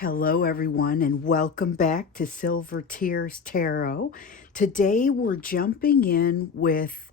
Hello, everyone, and welcome back to Silver Tears Tarot. Today, we're jumping in with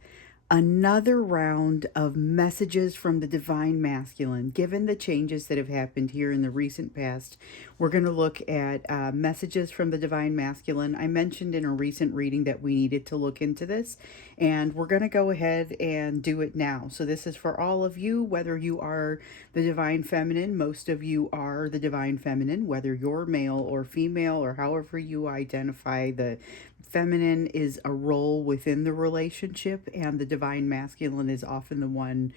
another round of messages from the Divine Masculine. Given the changes that have happened here in the recent past, we're going to look at messages from the Divine Masculine. I mentioned in a recent reading that we needed to look into this, and we're going to go ahead and do it now. So, this is for all of you, whether you are the Divine Feminine. Most of you are the Divine Feminine, whether you're male or female or however you identify. The feminine is a role within the relationship, and the divine masculine is often the one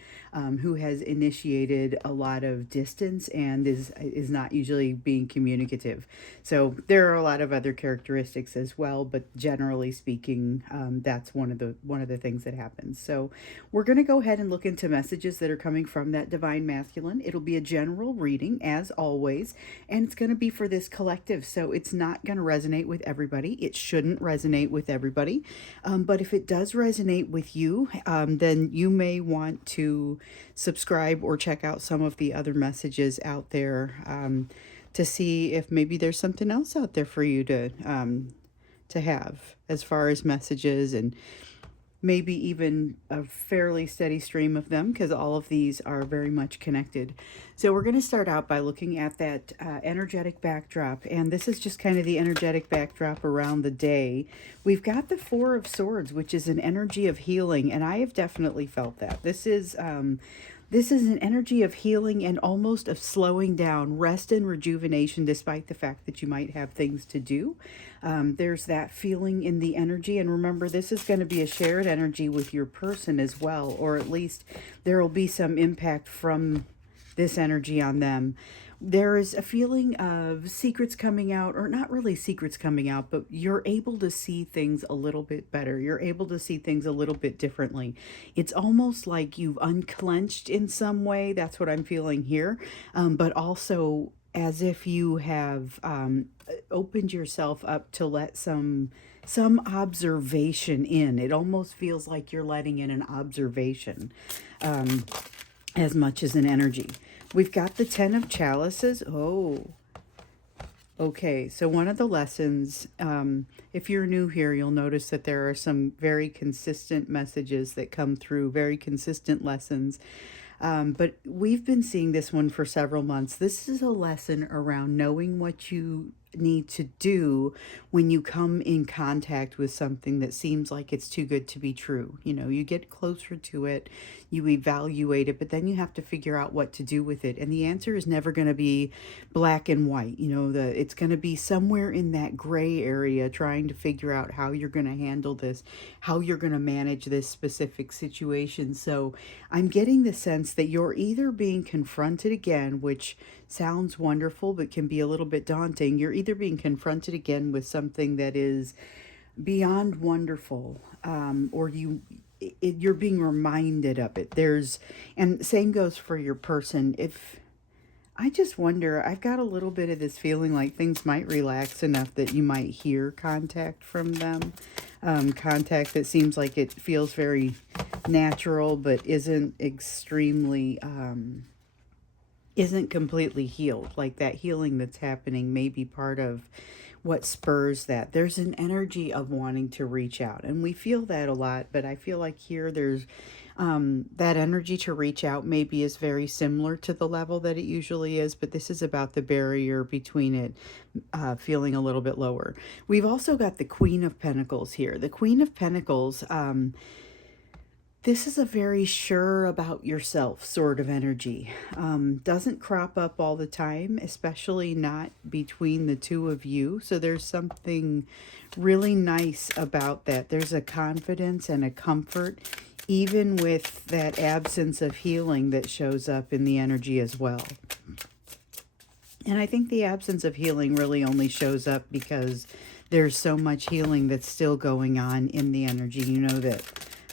who has initiated a lot of distance and is not usually being communicative. So there are a lot of other characteristics as well, but generally speaking, that's one of the things that happens. So we're going to go ahead and look into messages that are coming from that divine masculine. It'll be a general reading as always, and it's going to be for this collective. So it's not going to resonate with everybody. It shouldn't resonate with everybody. But if it does resonate with you, then you may want to subscribe or check out some of the other messages out there to see if maybe there's something else out there for you to have as far as messages, and maybe even a fairly steady stream of them, because all of these are very much connected. So we're going to start out by looking at that energetic backdrop, and this is just kind of the energetic backdrop around the day. We've got the Four of Swords, which is an energy of healing, and I have definitely felt that. This is an energy of healing and almost of slowing down, rest and rejuvenation, despite the fact that you might have things to do. There's that feeling in the energy. And remember, this is going to be a shared energy with your person as well, or at least there will be some impact from this energy on them. There is a feeling of secrets coming out, or not really secrets coming out, but you're able to see things a little bit better. You're able to see things a little bit differently. It's almost like you've unclenched in some way. That's what I'm feeling here. But also as if you have opened yourself up to let some observation in. It almost feels like you're letting in an observation as much as an energy. We've got the Ten of Chalices. Oh, okay. So one of the lessons, if you're new here, you'll notice that there are some very consistent messages that come through, very consistent lessons. But we've been seeing this one for several months. This is a lesson around knowing what you need to do when you come in contact with something that seems like it's too good to be true. You know, you get closer to it, you evaluate it, but then you have to figure out what to do with it. And the answer is never going to be black and white. You know, it's going to be somewhere in that gray area, trying to figure out how you're going to handle this, how you're going to manage this specific situation. So I'm getting the sense that you're either being confronted again, which sounds wonderful but can be a little bit daunting. You're either being confronted again with something that is beyond wonderful, or you're being reminded of it. And same goes for your person. If I just wonder, I've got a little bit of this feeling like things might relax enough that you might hear contact from them. Contact that seems like it feels very natural but isn't completely healed. Like that healing that's happening may be part of what spurs that. There's an energy of wanting to reach out, and we feel that a lot, but I feel like here there's that energy to reach out maybe is very similar to the level that it usually is, but this is about the barrier between it feeling a little bit lower. We've also got the Queen of Pentacles here. The Queen of Pentacles, this is a very sure about yourself sort of energy. Doesn't crop up all the time, especially not between the two of you. So there's something really nice about that. There's a confidence and a comfort, even with that absence of healing that shows up in the energy as well. And I think the absence of healing really only shows up because there's so much healing that's still going on in the energy. You know that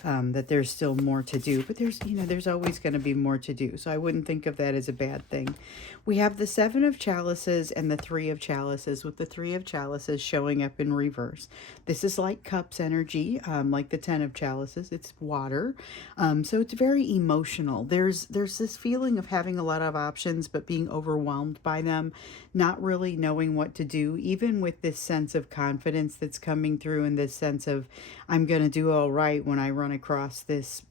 that there's still more to do, but there's always going to be more to do. So I wouldn't think of that as a bad thing. We have the Seven of Chalices and the Three of Chalices, with the Three of Chalices showing up in reverse. This is like Cups energy, like the Ten of Chalices. It's water. So it's very emotional. There's this feeling of having a lot of options, but being overwhelmed by them, not really knowing what to do, even with this sense of confidence that's coming through, and this sense of, I'm going to do all right when I run across this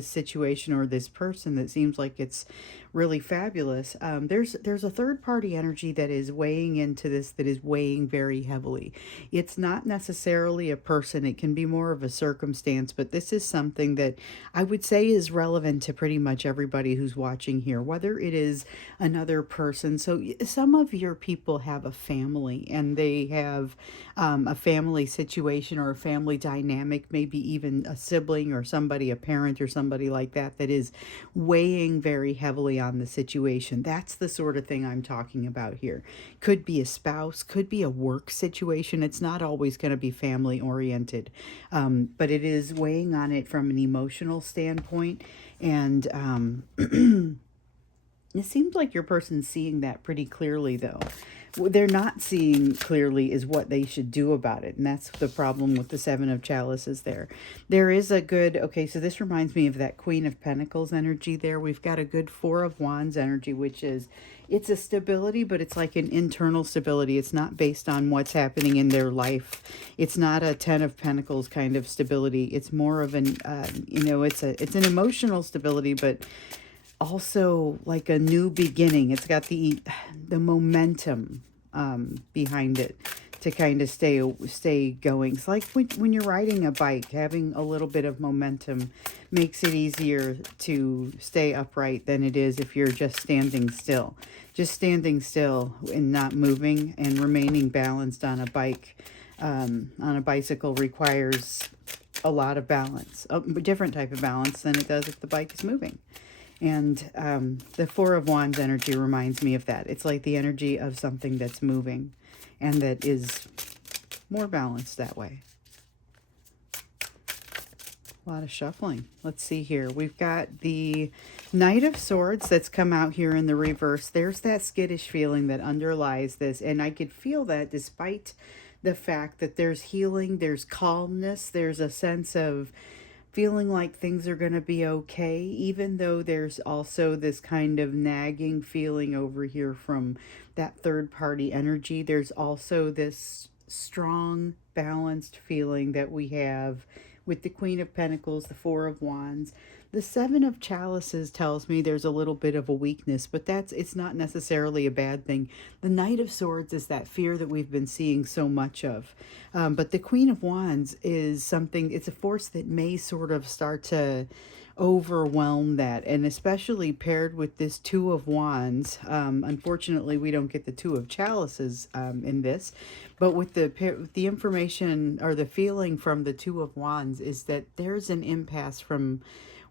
situation or this person that seems like it's really fabulous. There's a third party energy that is weighing into this, that is weighing very heavily. It's not necessarily a person, it can be more of a circumstance, but this is something that I would say is relevant to pretty much everybody who's watching here, whether it is another person. So some of your people have a family, and they have a family situation or a family dynamic, maybe even a sibling or somebody, a parent or somebody like that, that is weighing very heavily on the situation. That's the sort of thing I'm talking about here. Could be a spouse, could be a work situation. It's not always going to be family oriented, but it is weighing on it from an emotional standpoint. And it seems like your person's seeing that pretty clearly, though. What they're not seeing clearly is what they should do about it. And that's the problem with the Seven of Chalices there. There is a good, okay, so this reminds me of that Queen of Pentacles energy there. We've got a good Four of Wands energy, which is, it's a stability, but it's like an internal stability. It's not based on what's happening in their life. It's not a Ten of Pentacles kind of stability. It's more of an, it's an emotional stability, but also like a new beginning. It's got the momentum behind it to kind of stay going. It's like when you're riding a bike, having a little bit of momentum makes it easier to stay upright than it is if you're just standing still. Just standing still and not moving and remaining balanced on a bike, on a bicycle, requires a lot of balance, a different type of balance than it does if the bike is moving. And the Four of Wands energy reminds me of that. It's like the energy of something that's moving and that is more balanced that way. A lot of shuffling. Let's see here. We've got the Knight of Swords that's come out here in the reverse. There's that skittish feeling that underlies this. And I could feel that despite the fact that there's healing, there's calmness, there's a sense of feeling like things are going to be okay, even though there's also this kind of nagging feeling over here from that third party energy. There's also this strong, balanced feeling that we have with the Queen of Pentacles, the Four of Wands. The Seven of Chalices tells me there's a little bit of a weakness, but it's not necessarily a bad thing. The Knight of Swords is that fear that we've been seeing so much of. But the Queen of Wands is something, it's a force that may sort of start to overwhelm that, and especially paired with this Two of Wands. Unfortunately, we don't get the Two of Chalices in this, but with the information or the feeling from the Two of Wands is that there's an impasse from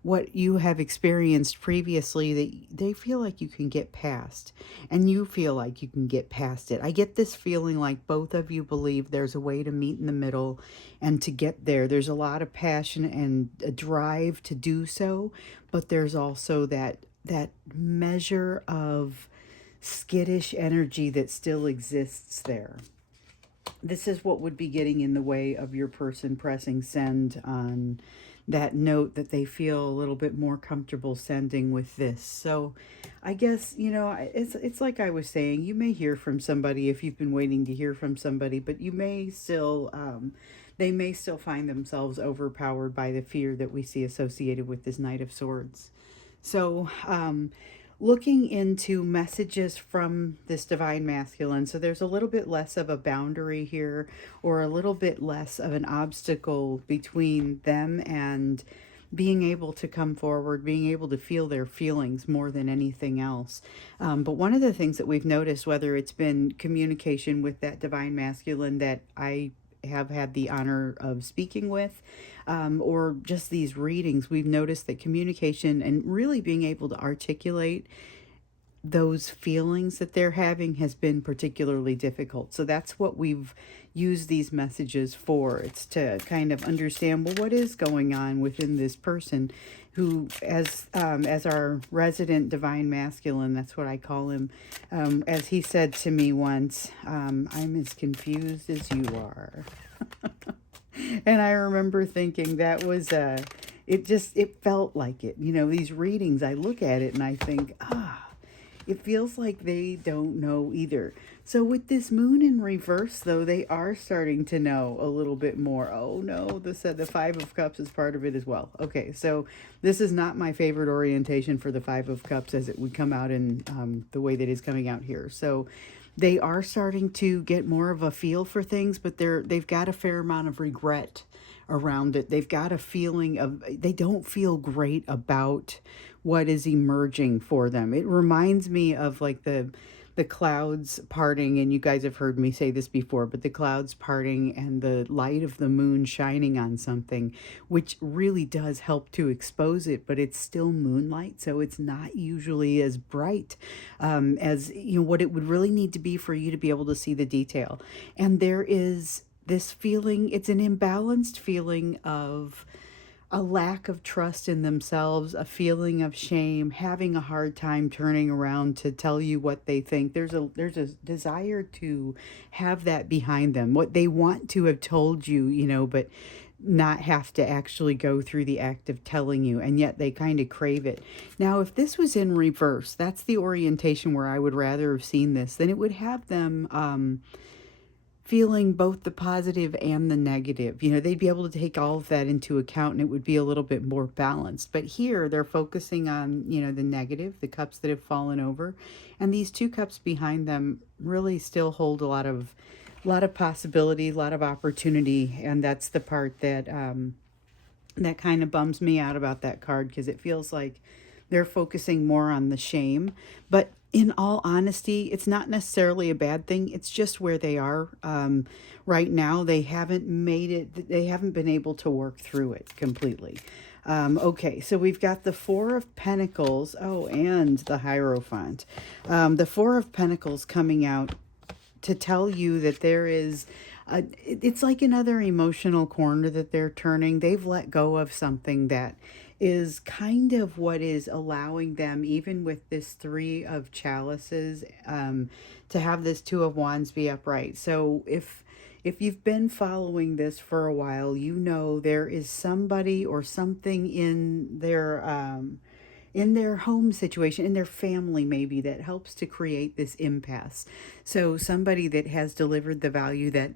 what you have experienced previously that they feel like you can get past, and you feel like you can get past it. I get this feeling like both of you believe there's a way to meet in the middle and to get there. There's a lot of passion and a drive to do so, but there's also that measure of skittish energy that still exists there. This is what would be getting in the way of your person pressing send on that note that they feel a little bit more comfortable sending with this. So I guess, it's like I was saying, you may hear from somebody if you've been waiting to hear from somebody, but you may still, they may still find themselves overpowered by the fear that we see associated with this Knight of Swords. So, looking into messages from this divine masculine. So there's a little bit less of a boundary here, or a little bit less of an obstacle between them and being able to come forward, being able to feel their feelings more than anything else. But one of the things that we've noticed, whether it's been communication with that divine masculine that I have had the honor of speaking with, or just these readings, we've noticed that communication and really being able to articulate those feelings that they're having has been particularly difficult. So that's what we've use these messages for. It's to kind of understand, well, what is going on within this person who, as our resident divine masculine, that's what I call him, as he said to me once, I'm as confused as you are. And I remember thinking that was it felt like it. These readings, I look at it and I think, it feels like they don't know either. So with this moon in reverse, though, they are starting to know a little bit more. Oh no, the Five of Cups is part of it as well. Okay, so this is not my favorite orientation for the Five of Cups as it would come out in the way that is coming out here. So they are starting to get more of a feel for things, but they've got a fair amount of regret around it. They've got a feeling of they don't feel great about what is emerging for them. It reminds me of like the clouds parting, and you guys have heard me say this before, but the clouds parting and the light of the moon shining on something, which really does help to expose it, but it's still moonlight, so it's not usually as bright as what it would really need to be for you to be able to see the detail. And there is this feeling, it's an imbalanced feeling of a lack of trust in themselves, a feeling of shame, having a hard time turning around to tell you what they think. There's a desire to have that behind them, what they want to have told you, but not have to actually go through the act of telling you, and yet they kind of crave it. Now, if this was in reverse, that's the orientation where I would rather have seen this, then it would have them feeling both the positive and the negative. They'd be able to take all of that into account and it would be a little bit more balanced. But here they're focusing on, the negative, the cups that have fallen over. And these two cups behind them really still hold a lot of possibility, a lot of opportunity. And that's the part that that kind of bums me out about that card, because it feels like they're focusing more on the shame. But in all honesty, it's not necessarily a bad thing. It's just where they are right now. They haven't been able to work through it completely. Okay, so we've got the Four of Pentacles. Oh, and the Hierophant. The Four of Pentacles coming out to tell you that there is it's like another emotional corner that they're turning. They've let go of something that is kind of what is allowing them, even with this Three of Chalices, to have this Two of Wands be upright. So if you've been following this for a while, there is somebody or something in their home situation, in their family maybe, that helps to create this impasse. So somebody that has delivered the value that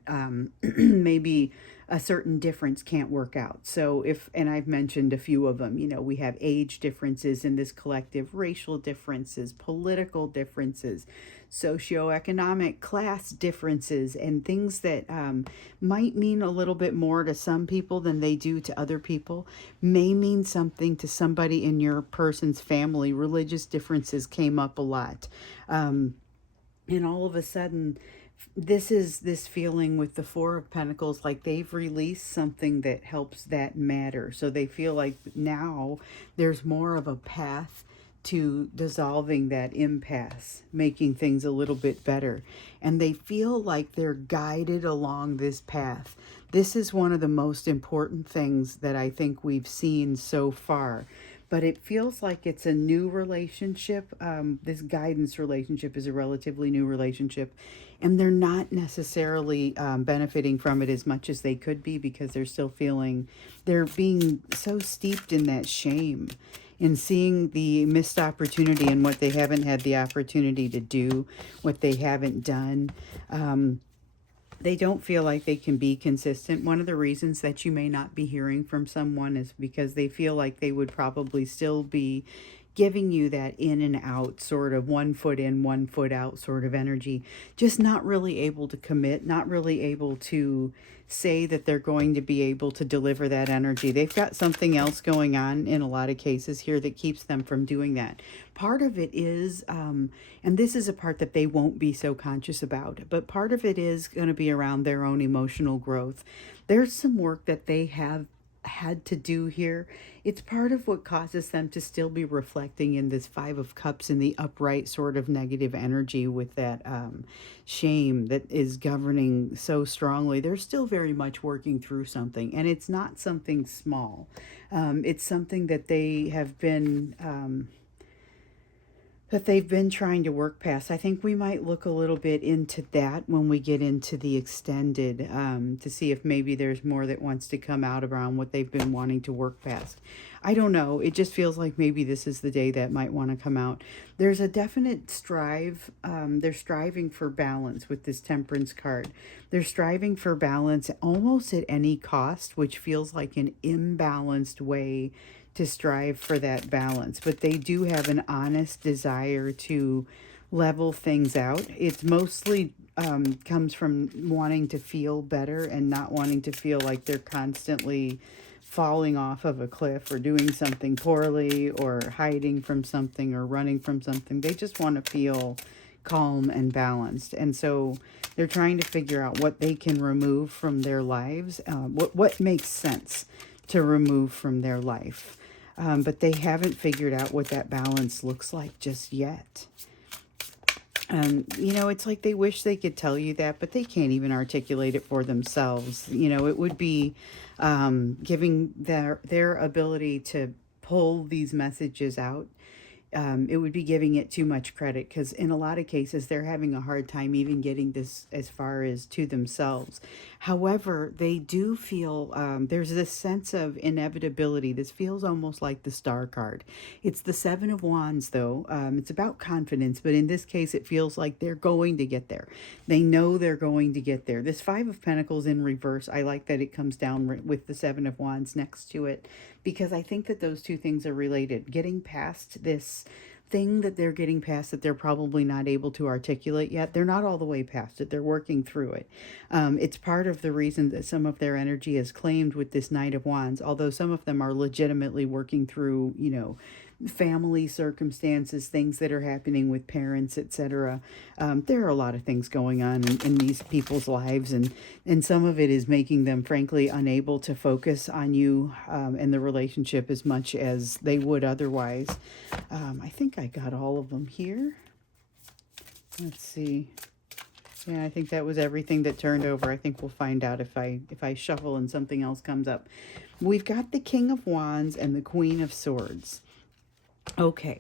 maybe a certain difference can't work out. So and I've mentioned a few of them, we have age differences in this collective, racial differences, political differences, socioeconomic class differences, and things that might mean a little bit more to some people than they do to other people may mean something to somebody in your person's family. Religious differences came up a lot. And all of a sudden, this is this feeling with the Four of Pentacles, like they've released something that helps that matter. So they feel like now there's more of a path to dissolving that impasse, making things a little bit better. And they feel like they're guided along this path. This is one of the most important things that I think we've seen so far. But it feels like it's a new relationship. This guidance relationship is a relatively new relationship. And they're not necessarily benefiting from it as much as they could be, because they're still feeling, they're being so steeped in that shame, in seeing the missed opportunity and what they haven't had the opportunity to do, what they haven't done. They don't feel like they can be consistent. One of the reasons that you may not be hearing from someone is because they feel like they would probably still be giving you that in and out, sort of 1 foot in, 1 foot out sort of energy, just not really able to commit, not really able to say that they're going to be able to deliver that energy. They've got something else going on in a lot of cases here that keeps them from doing that. Part of it is, and this is a part that they won't be so conscious about, but part of it is going to be around their own emotional growth. There's some work that they have had to do here. It's part of what causes them to still be reflecting in this Five of Cups in the upright sort of negative energy with that shame that is governing so strongly. They're still very much working through something, and it's not something small. It's something that they have been that they've been trying to work past. I think we might look a little bit into that when we get into the extended, to see if maybe there's more that wants to come out around what they've been wanting to work past. I don't know. It just feels like maybe this is the day that might want to come out. There's a definite strive. They're striving for balance with this Temperance card. They're striving for balance almost at any cost, which feels like an imbalanced way to strive for that balance, but they do have an honest desire to level things out. It's mostly comes from wanting to feel better and not wanting to feel like they're constantly falling off of a cliff or doing something poorly or hiding from something or running from something. They just want to feel calm and balanced. And so they're trying to figure out what they can remove from their lives, what makes sense to remove from their life. But they haven't figured out what that balance looks like just yet. And, it's like they wish they could tell you that, but they can't even articulate it for themselves. It would be giving their ability to pull these messages out. It would be giving it too much credit, because in a lot of cases they're having a hard time even getting this as far as to themselves. However, they do feel there's this sense of inevitability. This feels almost like the Star card. It's the Seven of Wands, though. It's about confidence, but in this case it feels like they're going to get there. They know they're going to get there. This Five of Pentacles in reverse, I like that it comes down with the Seven of Wands next to it, because I think that those two things are related. Getting past this thing that they're getting past that they're probably not able to articulate yet. They're not all the way past it. They're working through it. It's part of the reason that some of their energy is claimed with this Knight of Wands, although some of them are legitimately working through, family circumstances, things that are happening with parents, etc. There are a lot of things going on in these people's lives, and some of it is making them frankly unable to focus on you and the relationship as much as they would otherwise. I think I got all of them here. Let's see. Yeah, I think that was everything that turned over. I think we'll find out if I shuffle and something else comes up. We've got the King of Wands and the Queen of Swords. Okay,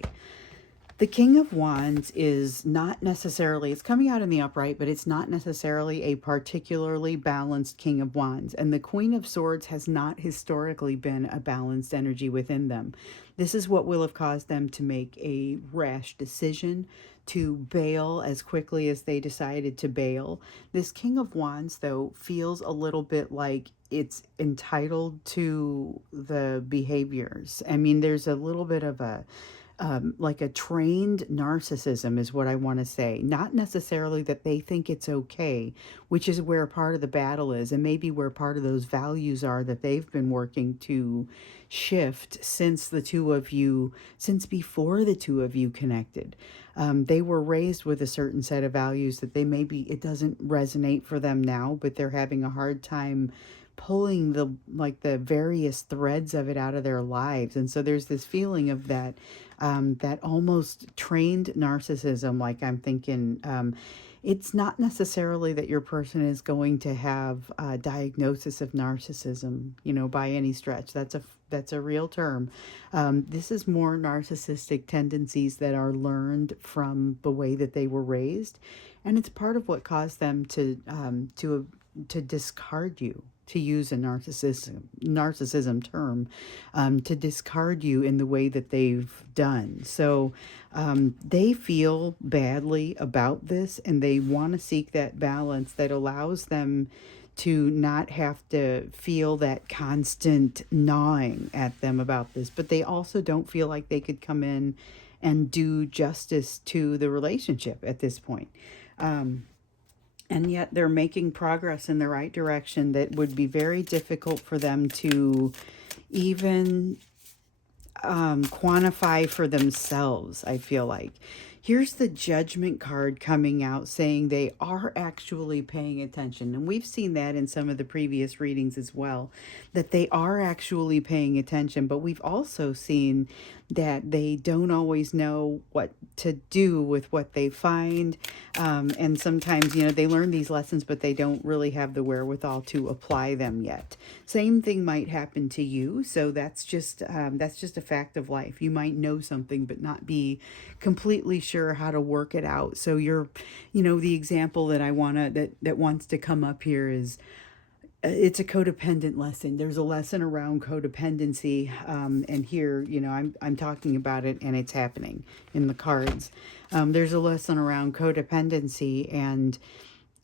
the King of Wands is not necessarily, it's coming out in the upright, but it's not necessarily a particularly balanced King of Wands. And the Queen of Swords has not historically been a balanced energy within them. This is what will have caused them to make a rash decision, to bail as quickly as they decided to bail. This King of Wands, though, feels a little bit like it's entitled to the behaviors. I mean, there's a little bit of a like a trained narcissism is what I want to say. Not necessarily that they think it's okay, which is where part of the battle is, and maybe where part of those values are that they've been working to shift since since before the two of you connected. They were raised with a certain set of values that it doesn't resonate for them now, but they're having a hard time pulling the various threads of it out of their lives. And so there's this feeling of that that almost trained narcissism. Like, I'm thinking it's not necessarily that your person is going to have a diagnosis of narcissism, by any stretch. That's a real term. This is more narcissistic tendencies that are learned from the way that they were raised, and it's part of what caused them to discard you, to use a narcissism term, to discard you in the way that they've done. So they feel badly about this, and they want to seek that balance that allows them to not have to feel that constant gnawing at them about this. But they also don't feel like they could come in and do justice to the relationship at this point. And yet they're making progress in the right direction that would be very difficult for them to even quantify for themselves, I feel like. Here's the Judgment card coming out saying they are actually paying attention. And we've seen that in some of the previous readings as well, that they are actually paying attention. But we've also seen that they don't always know what to do with what they find. And sometimes, they learn these lessons, but they don't really have the wherewithal to apply them yet. Same thing might happen to you. So that's just a fact of life. You might know something, but not be completely sure how to work it out. So the example that I wanna that wants to come up here is it's a codependent lesson. There's a lesson around codependency, and here, I'm talking about it, and it's happening in the cards. There's a lesson around codependency, and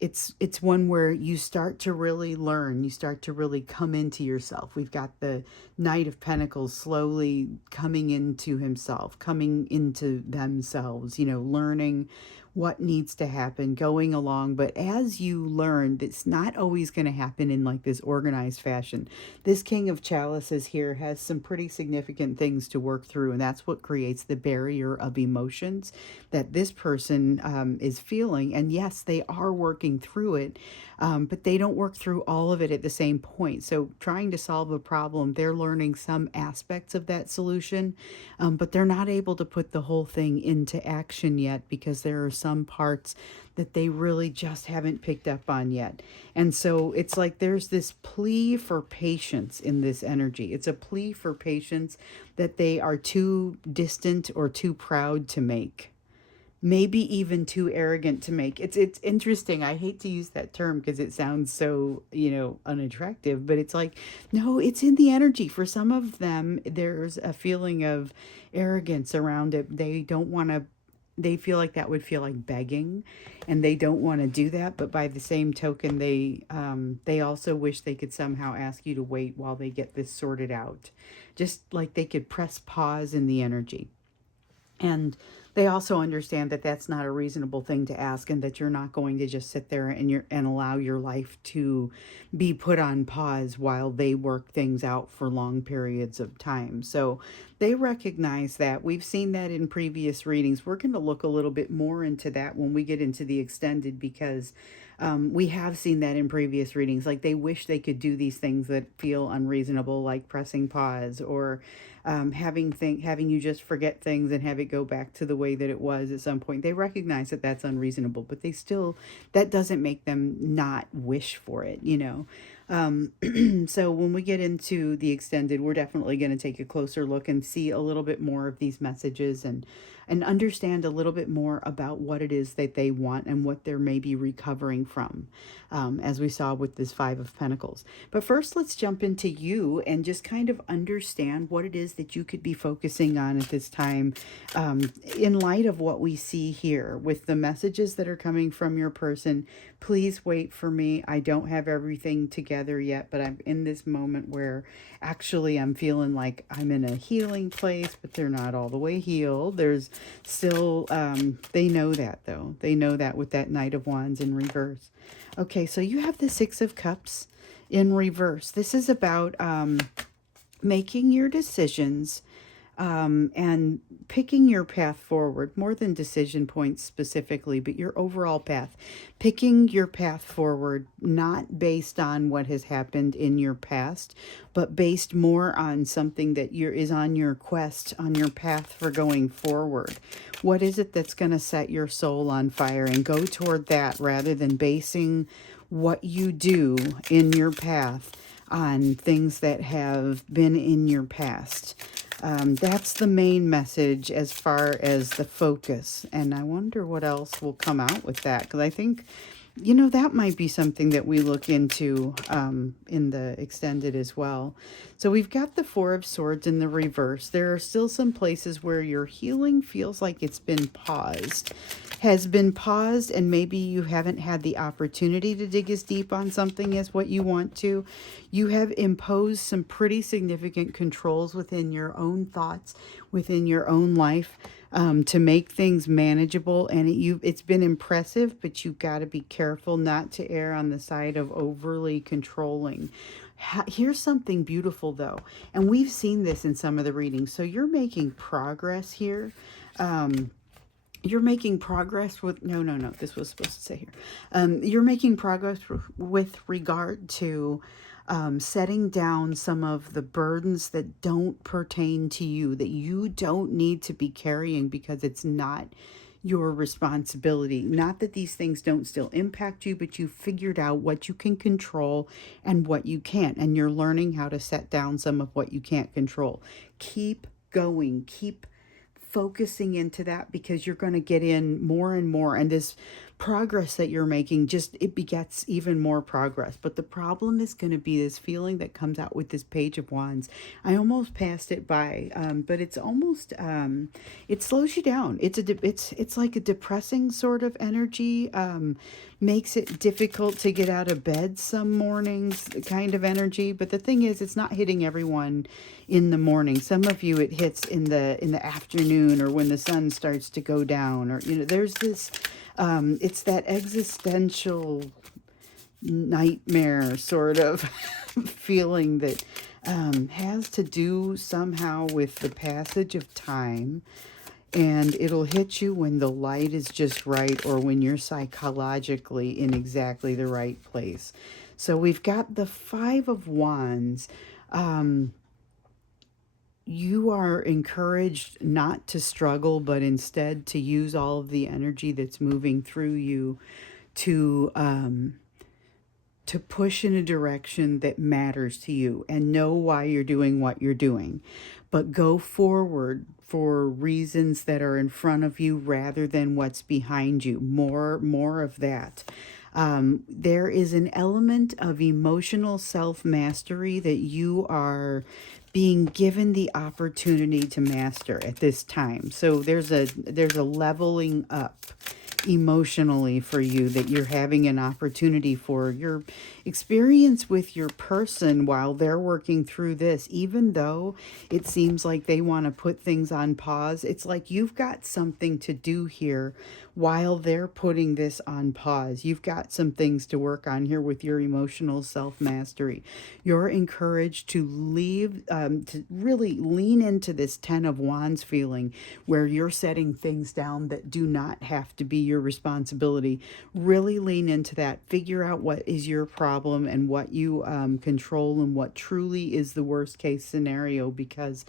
it's one where you start to really learn, you start to really come into yourself. We've got the Knight of Pentacles slowly coming into himself, coming into themselves, learning what needs to happen, going along. But as you learn, it's not always going to happen in like this organized fashion. This King of Chalices here has some pretty significant things to work through, and that's what creates the barrier of emotions that this person is feeling. And yes, they are working through it, but they don't work through all of it at the same point. So trying to solve a problem, they're learning some aspects of that solution, but they're not able to put the whole thing into action yet because there are some parts that they really just haven't picked up on yet. And so it's like there's this plea for patience in this energy. It's a plea for patience that they are too distant or too proud to make. Maybe even too arrogant to make. It's interesting. I hate to use that term because it sounds so, unattractive, but it's like, no, it's in the energy. For some of them, there's a feeling of arrogance around it. They feel like that would feel like begging, and they don't want to do that. But by the same token, they also wish they could somehow ask you to wait while they get this sorted out. Just like they could press pause in the energy. And they also understand that that's not a reasonable thing to ask, and that you're not going to just sit there and allow your life to be put on pause while they work things out for long periods of time. So they recognize that. We've seen that in previous readings. We're going to look a little bit more into that when we get into the extended, because we have seen that in previous readings. Like they wish they could do these things that feel unreasonable, like pressing pause, or having you just forget things and have it go back to the way that it was at some point. They recognize that that's unreasonable, but that doesn't make them not wish for it. So when we get into the extended, we're definitely going to take a closer look and see a little bit more of these messages, and understand a little bit more about what it is that they want and what they're maybe recovering from, as we saw with this Five of Pentacles. But first, let's jump into you and just kind of understand what it is that you could be focusing on at this time, in light of what we see here with the messages that are coming from your person. Please wait for me. I don't have everything together yet, but I'm in this moment where actually I'm feeling like I'm in a healing place, but they're not all the way healed. There's still, they know that though. They know that with that Knight of Wands in reverse. Okay, so you have the Six of Cups in reverse. This is about making your decisions, and picking your path forward, more than decision points specifically, but your overall path. Picking your path forward, not based on what has happened in your past, but based more on something that is on your quest, on your path for going forward. What is it that's going to set your soul on fire, and go toward that rather than basing what you do in your path on things that have been in your past. That's the main message as far as the focus. And I wonder what else will come out with that, because I think, that might be something that we look into in the extended as well. So we've got the Four of Swords in the reverse. There are still some places where your healing feels like it's been paused. Has been paused, and maybe you haven't had the opportunity to dig as deep on something as what you want to. You have imposed some pretty significant controls within your own thoughts, within your own life, to make things manageable, and it's been impressive, but you've got to be careful not to err on the side of overly controlling. Here's something beautiful though, and we've seen this in some of the readings. So you're making progress here. you're making progress with, no, this was supposed to say here. You're making progress with regard to setting down some of the burdens that don't pertain to you, that you don't need to be carrying because it's not your responsibility. Not that these things don't still impact you, but you figured out what you can control and what you can't. And you're learning how to set down some of what you can't control. Keep going. Keep focusing into that, because you're going to get in more and more, and this progress that you're making, just it begets even more progress. But the problem is going to be this feeling that comes out with this Page of Wands. I almost passed it by, but it's almost it slows you down. It's like a depressing sort of energy, makes it difficult to get out of bed some mornings kind of energy. But the thing is, it's not hitting everyone in the morning. Some of you it hits in the afternoon, or when the sun starts to go down, or there's this it's that existential nightmare sort of feeling that has to do somehow with the passage of time. And it'll hit you when the light is just right, or when you're psychologically in exactly the right place. So we've got the Five of Wands. You are encouraged not to struggle, but instead to use all of the energy that's moving through you to push in a direction that matters to you, and know why you're doing what you're doing. But go forward for reasons that are in front of you rather than what's behind you. More of that. There is an element of emotional self-mastery that you are being given the opportunity to master at this time. So there's a leveling up emotionally for you that you're having an opportunity for. Your experience with your person while they're working through this, even though it seems like they want to put things on pause, it's like you've got something to do here while they're putting this on pause. You've got some things to work on here with your emotional self-mastery. You're encouraged to to really lean into this Ten of Wands feeling, where you're setting things down that do not have to be your responsibility. Really lean into that. Figure out what is your problem and what you control, and what truly is the worst case scenario, because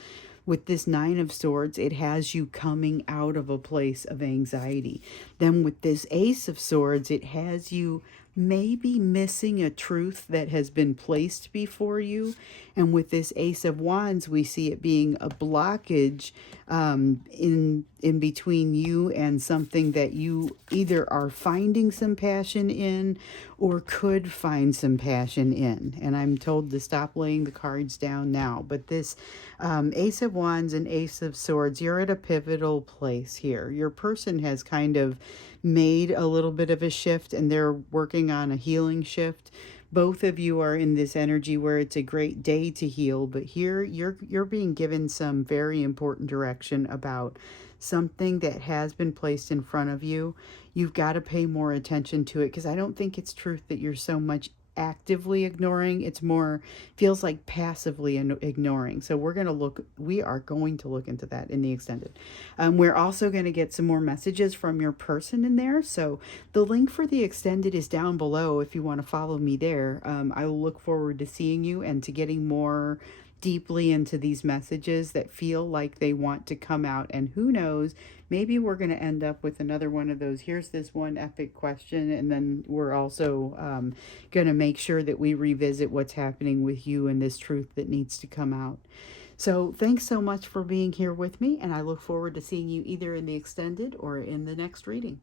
with this Nine of Swords, it has you coming out of a place of anxiety. Then with this Ace of Swords, it has you maybe missing a truth that has been placed before you. And with this Ace of Wands, we see it being a blockage in between you and something that you either are finding some passion in, or could find some passion in. And I'm told to stop laying the cards down now. But this Ace of Wands and Ace of Swords, you're at a pivotal place here. Your person has kind of made a little bit of a shift, and they're working on a healing shift. Both of you are in this energy where it's a great day to heal, but here you're being given some very important direction about something that has been placed in front of you. You've got to pay more attention to it, because I don't think it's truth that you're so much actively ignoring. It's more feels like passively ignoring. So we are going to look into that in the extended. We're also going to get some more messages from your person in there. So the link for the extended is down below if you want to follow me there. I will look forward to seeing you and to getting more deeply into these messages that feel like they want to come out. And who knows, maybe we're going to end up with another one of those. Here's this one epic question, and then we're also going to make sure that we revisit what's happening with you and this truth that needs to come out. So thanks so much for being here with me, and I look forward to seeing you either in the extended or in the next reading.